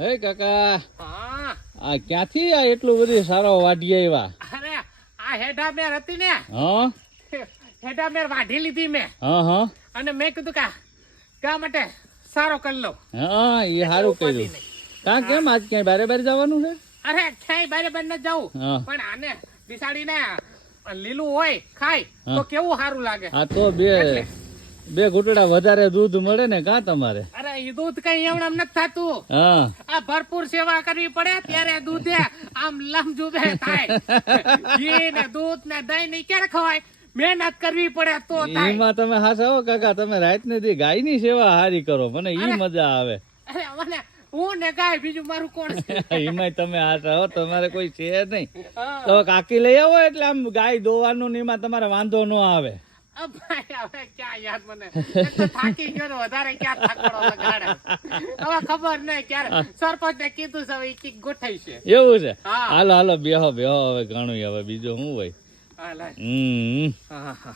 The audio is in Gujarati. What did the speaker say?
હે કાકા, હા આ ક્યાંથી આ એટલું બધું સારો વાઢી આવ્યા? અરે આ હેઠા મેર હતી ને, હા હેઠા મેર વાઢી લીધી મેં હા હા અને મેં કીધું કા માટે સારો કરી લઉં. હા, એ સારું કર્યું. કા કેમ આજ ક્યાંય બારે બારે જવાનું છે? અરે ક્યાંય બારે બાર ન જાઉં, હા પણ આને બિસાડીને લીલું હોય ખાય તો કેવું સારું લાગે. હા, તો બે ઘૂંટડા વધારે દૂધ મળે ને કા તમારે? અરે એ દૂધ કઈ એવડમ નથી થતું. હા આ ભરપૂર સેવા કરવી પડે ત્યારે દૂધે આમ લમજુબે થાય. ઘી ને દૂધ ને દહીં ને ક્યારે ખવાય? મહેનત કરવી પડે તો થાય. એમાં તમે હાસા હો કાકા, તમે રાત ને દી ગાય ની સેવા હારી કરો, મને ઈ મજા આવે. અરે મને હું ને ગાય બીજું મારું કોણ છે? એમાં તમે હાસા હો, તમારે કોઈ છે નહીં. હા. તો કાકી લઈ આવો એટલે આમ ગાય દોવાનું ને એમાં તમારે વાંધો ન આવે. ભાઈ હવે ક્યાં યાદ મને એક તો થાકી ગયો ને વધારે ક્યાં થાકડો લગાડે. હવે ખબર નહીં ક્યારે સરપંચ ને કીધું છે હવે ઈ ગોઠાઈ છે. એવું છે? હા. હાલો હાલો બેહો હવે ઘણું હવે બીજું શું હોય. હા લાય. હમ હા હા